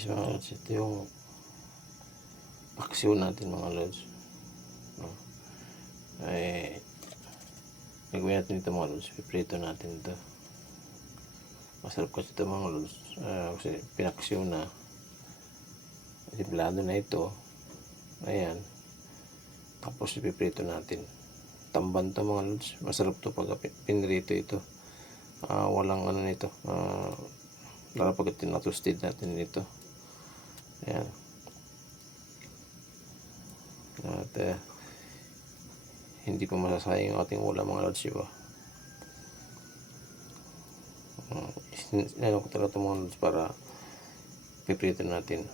Yes mga lods, ito yung paksiw natin mga lods. Ay gagawin natin ito mga lods, piprito natin ito. Masarap kasi ito mga lods, kasi pinaksiw na, timplado na ito. Ayan, tapos piprito natin. Tamban to mga lods, masarap to pag pinrito ito. Walang ano nito, lalo pag tinatoasted natin nito. Ayan. At hindi pa masasayang yung ating ulam mga lods, diba? Ano ko talaga ito mga lods para piprito natin.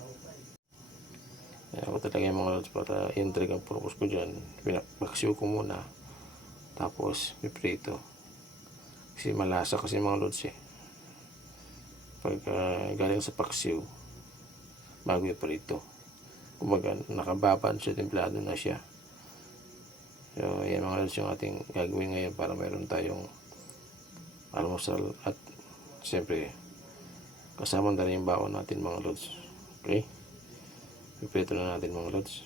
Ako talaga yung mga lods para yun talaga ang purpose ko dyan. Pinaksiw ko muna, tapos piprito. Kasi malasa kasi mga lods pag galing sa paksiw bago iprito. Kumbaga nakababad siya, templado na siya. So yan mga lods yung ating gagawin ngayon para mayroon tayong almusal at siyempre kasama na rin yung baon natin mga lods. Okay, piprito na natin mga lods.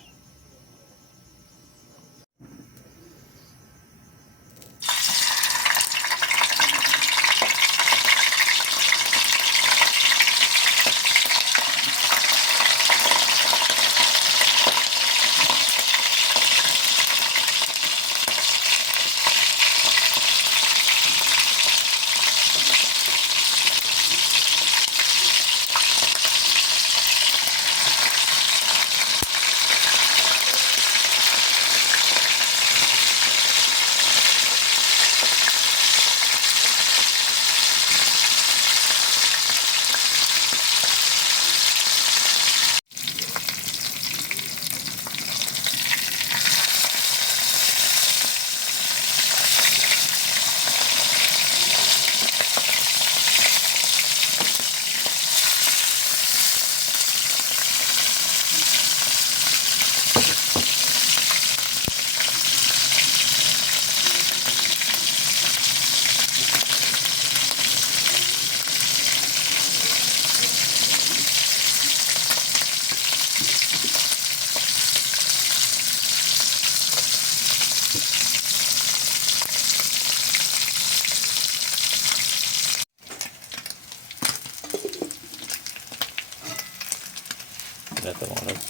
Ito mga lods,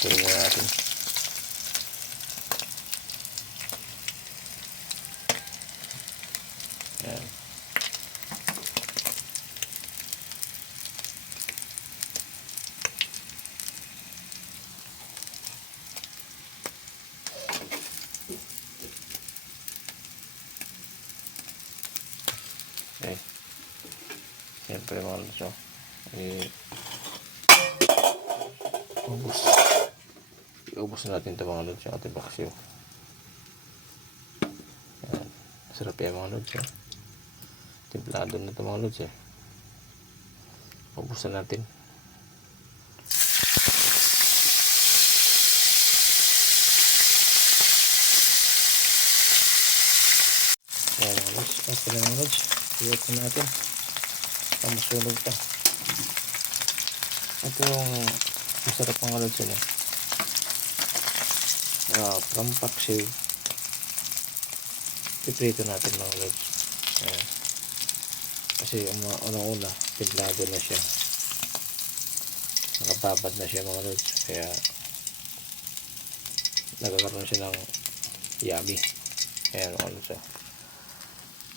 tuloy natin. Ayan. Okay, siyempre mga lods iubos natin ito mga lods yung ating paksiw. Ayan. Sarap yan mga lods templado na ito mga lods ubusan natin. Ayan mga lods, okay na mga lods, iwat na natin masunog pa. Ito yung masarap mga lods from paksiw piprito natin mga lods. Ayan. Kasi unang-una templado na siya, nakababad na siya mga lods, kaya nagkakaroon siya ng yummy. Ayan mga lods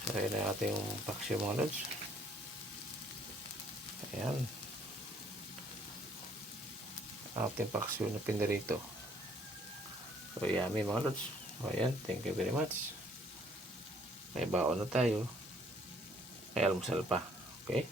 so ayan na ating paksiw mga lods. Ayan ating paksiw na pinirito. So yummy mga lods. Ayan, thank you very much. May baon na tayo, may almusal pa. Okay.